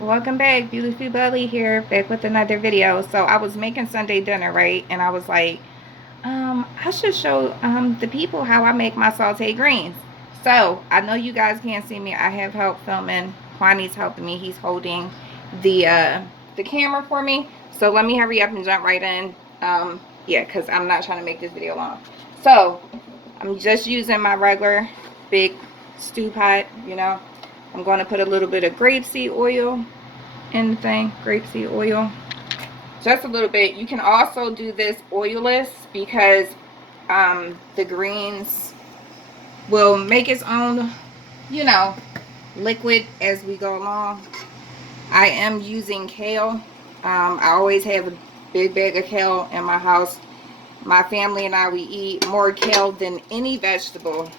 Welcome back, Beautiful Belly here, back with another video. So I was making Sunday dinner, right? And I was like, I should show the people how I make my sauteed greens. So I know you guys can't see me. I have help filming. Kwani's helping me. He's holding the camera for me. So let me hurry up and jump right in. Yeah, because I'm not trying to make this video long. So I'm just using my regular big stew pot, you know. I'm going to put a little bit of grapeseed oil in the thing, grapeseed oil. Just a little bit. You can also do this oilless because the greens will make its own, you know, liquid as we go along. I am using kale. I always have a big bag of kale in my house. My family and I, we eat more kale than any vegetable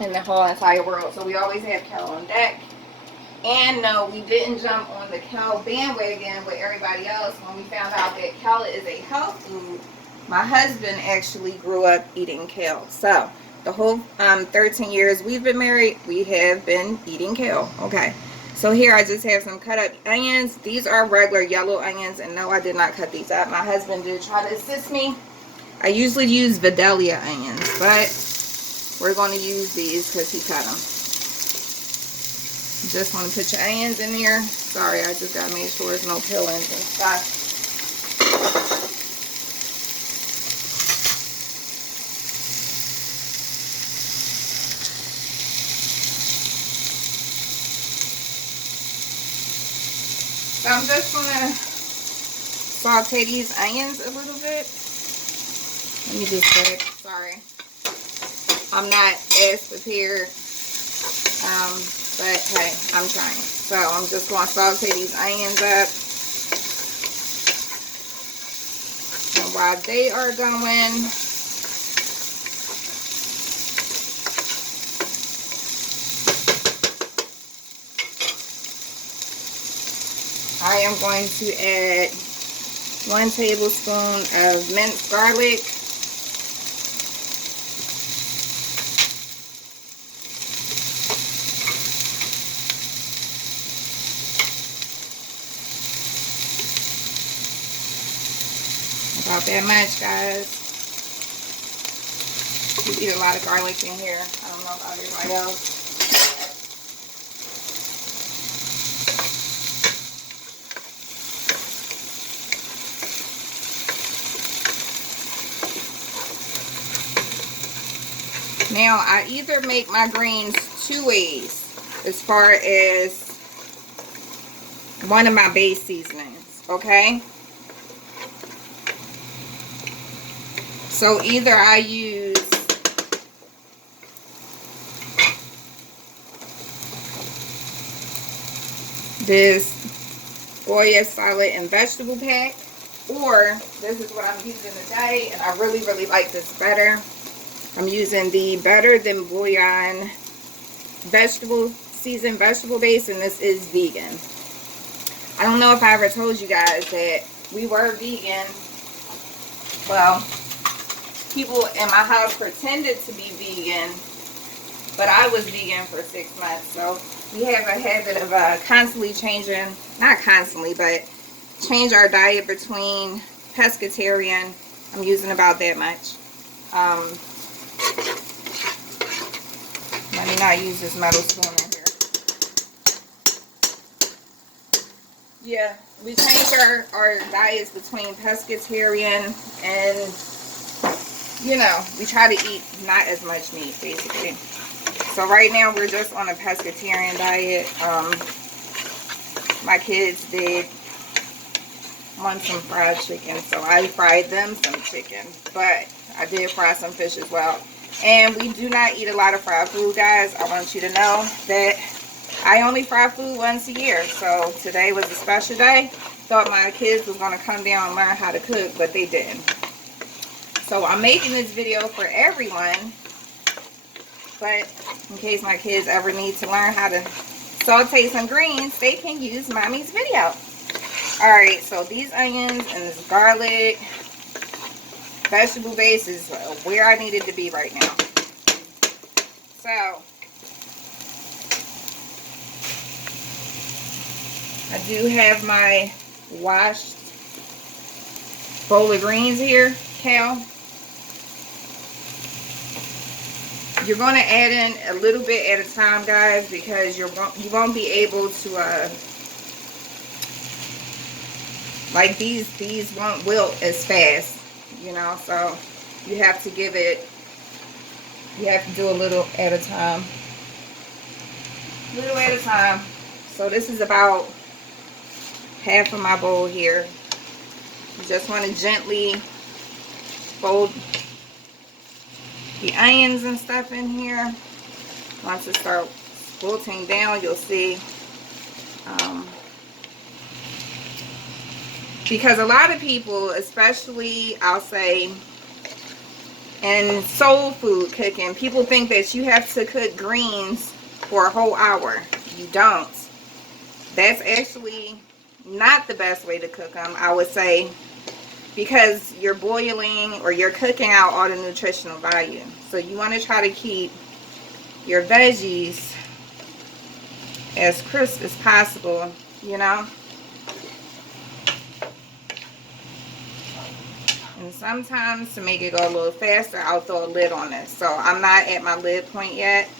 in the whole entire world. So we always have kale on deck. And no, we didn't jump on the kale bandwagon with everybody else when we found out that kale is a health food. My husband actually grew up eating kale. So the whole 13 years we've been married, we have been eating kale. Okay. So here I just have some cut up onions. These are regular yellow onions, and no, I did not cut these up. My husband did try to assist me. I usually use Vidalia onions, but we're going to use these because he cut them. Just want to put your onions in there. Sorry, I just got to make sure there's no peelings and stuff. So I'm just going to saute these onions a little bit. Let me just check. Sorry. I'm not as prepared. But hey, I'm trying. So I'm just going to saute these onions up. And while they are going, I am going to add 1 tablespoon of minced garlic. About that much, guys. We eat a lot of garlic in here. I don't know about everybody else. Now, I either make my greens 2 ways as far as one of my base seasonings, okay? So either I use this Goya salad and vegetable pack, or this is what I'm using today, and I really, really like this better. I'm using the Better Than Bouillon seasoned vegetable base, and this is vegan. I don't know if I ever told you guys that we were vegan. Well, people in my house pretended to be vegan, but I was vegan for 6 months. So we have a habit of constantly changing, not constantly, but change our diet between pescatarian. I'm using about that much. Let me not use this metal spoon in here. Yeah, we change our diets between pescatarian and, you know, we try to eat not as much meat, basically. So right now we're just on a pescatarian diet. My kids did want some fried chicken, so I fried them some chicken, but I did fry some fish as well. And we do not eat a lot of fried food, guys. I want you to know that I only fry food once a year. So today was a special day. Thought my kids was going to come down and learn how to cook, but they didn't. So I'm making this video for everyone. But in case my kids ever need to learn how to saute some greens, they can use mommy's video. Alright, so these onions and this garlic, vegetable base is where I needed to be right now. So I do have my washed bowl of greens here, kale. You're going to add in a little bit at a time, guys, because you won't be able to like these won't wilt as fast, you know, so you have to do a little at a time. Little at a time. So this is about half of my bowl here. You just want to gently fold the onions and stuff in here. Once it starts wilting down, you'll see. Because a lot of people, especially I'll say in soul food cooking, people think that you have to cook greens for a whole hour. You don't. That's actually not the best way to cook them, I would say, because you're boiling or you're cooking out all the nutritional value. So you want to try to keep your veggies as crisp as possible, you know. And sometimes to make it go a little faster, I'll throw a lid on this. So I'm not at my lid point yet.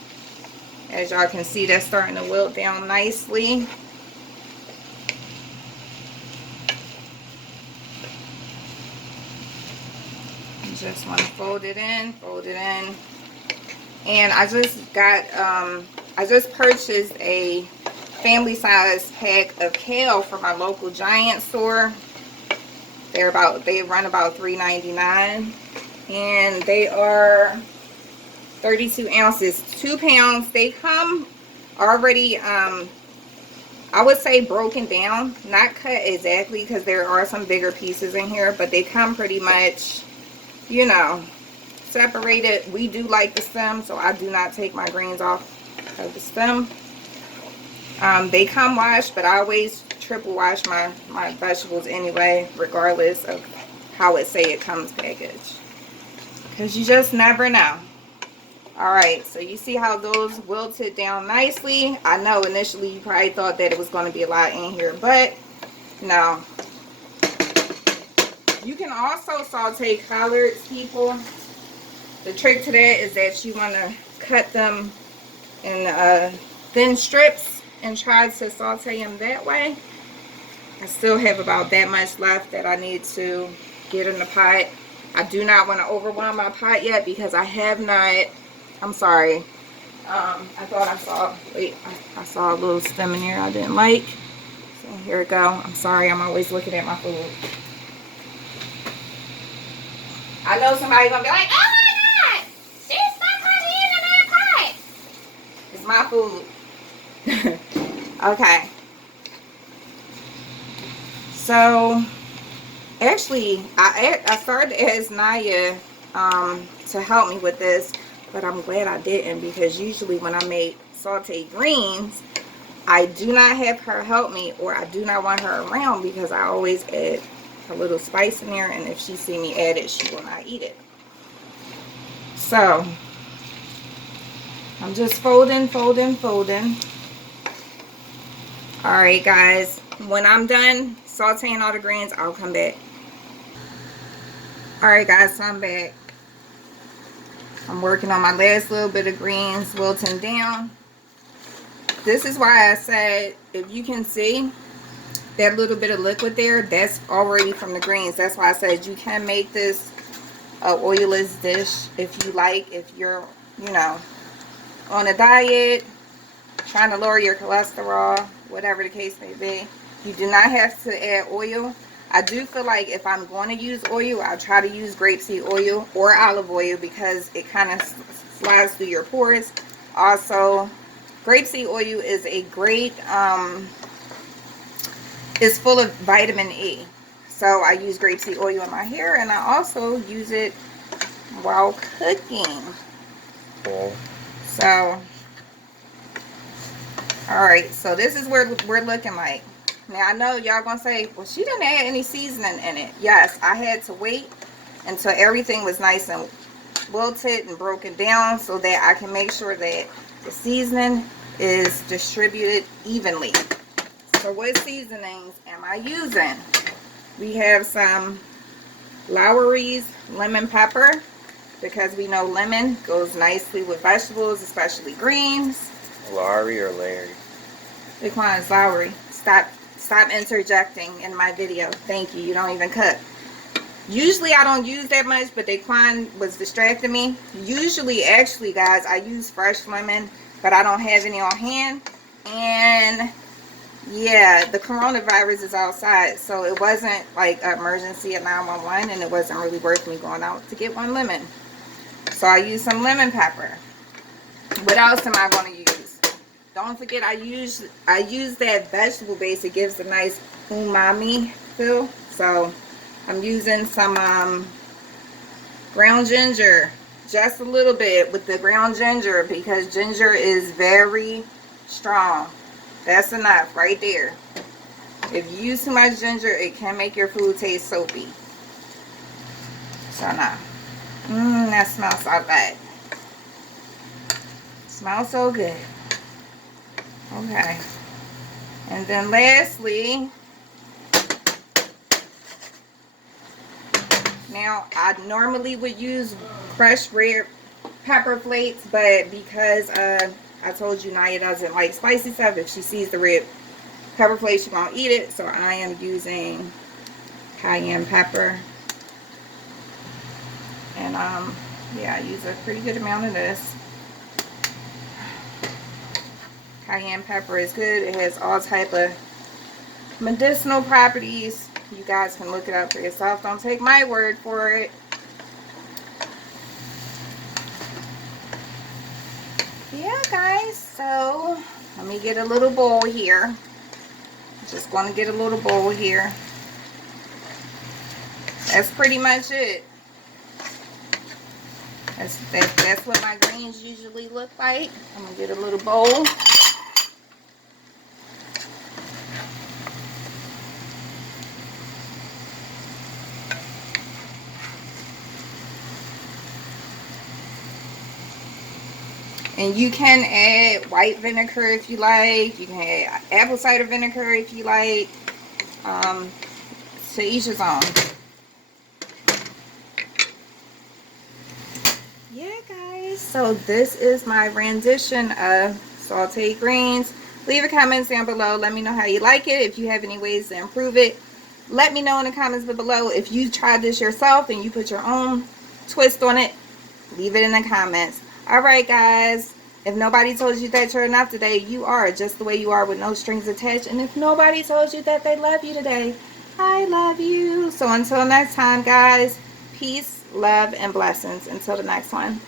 As y'all can see, that's starting to wilt down nicely. You just want to fold it in. And I just got, I just purchased a family size pack of kale from my local Giant store. They run about $3.99, and they are 32 ounces, 2 pounds. They come already, I would say broken down, not cut exactly, because there are some bigger pieces in here, but they come pretty much, you know, separated. We do like the stem, so I do not take my greens off of the stem. They come washed, but I always triple wash my vegetables anyway, regardless of how it say it comes packaged, because you just never know. Alright, so you see how those wilted down nicely. I know initially you probably thought that it was going to be a lot in here, but no. You can also saute collards, people. The trick to that is that you want to cut them in thin strips and try to saute them that way. I still have about that much left that I need to get in the pot. I do not want to overwhelm my pot yet because I have not, I'm sorry. I thought I saw, wait, I saw a little stem in here I didn't like. So here we go. I'm sorry, I'm always looking at my food. I know somebody's going to be like, oh my God, she's not putting in that pot. It's my food. Okay. So, actually, I started to ask Naya to help me with this, but I'm glad I didn't, because usually when I make sauteed greens, I do not have her help me, or I do not want her around, because I always add a little spice in there, and if she see me add it, she will not eat it. So, I'm just folding. Alright, guys, when I'm done sauteing all the greens, I'll come back. Alright, guys, so I'm back. I'm working on my last little bit of greens wilting down. This is why I said, if you can see that little bit of liquid there, that's already from the greens. That's why I said you can make this a oilless dish if you like, if you're, you know, on a diet, trying to lower your cholesterol, whatever the case may be. You do not have to add oil. I do feel like if I'm going to use oil, I'll try to use grapeseed oil or olive oil, because it kind of slides through your pores. Also, grapeseed oil is a great, it's full of vitamin E. So I use grapeseed oil in my hair, and I also use it while cooking. Cool. So, alright, so this is where we're looking like. Now, I know y'all gonna say, well, she didn't add any seasoning in it. Yes, I had to wait until everything was nice and wilted and broken down, so that I can make sure that the seasoning is distributed evenly. So what seasonings am I using? We have some Lawry's lemon pepper, because we know lemon goes nicely with vegetables, especially greens. Lawry or Larry? Big one is Lawry. Stop interjecting in my video. Thank you. You don't even cook. Usually I don't use that much, but Daquan was distracting me. Usually, actually, guys, I use fresh lemon, but I don't have any on hand. And yeah, the coronavirus is outside, so it wasn't like an emergency at 911, and it wasn't really worth me going out to get one lemon. So I use some lemon pepper. What else am I going to use? Don't forget, I use that vegetable base. It gives a nice umami feel. So I'm using some ground ginger, just a little bit with the ground ginger, because ginger is very strong. That's enough right there. If you use too much ginger, it can make your food taste soapy. So now, that smells so good. Smells so good. Okay. And then lastly, now I normally would use crushed red pepper flakes, but because I told you Naya doesn't like spicy stuff, if she sees the red pepper flakes, she won't eat it. So I am using cayenne pepper. And yeah, I use a pretty good amount of this. Cayenne pepper is good. It has all type of medicinal properties. You guys can look it up for yourself. Don't take my word for it. Yeah, guys, so let me get a little bowl here. Just going to get a little bowl here. That's pretty much it. That's what my greens usually look like. I'm going to get a little bowl. And you can add white vinegar if you like. You can add apple cider vinegar if you like. To each his own. Yeah, guys. So this is my rendition of sauteed greens. Leave a comment down below. Let me know how you like it. If you have any ways to improve it, let me know in the comments below. If you tried this yourself and you put your own twist on it, leave it in the comments. Alright, guys, if nobody told you that you're enough today, you are just the way you are with no strings attached. And if nobody told you that they love you today, I love you. So until next time, guys, peace, love, and blessings. Until the next one.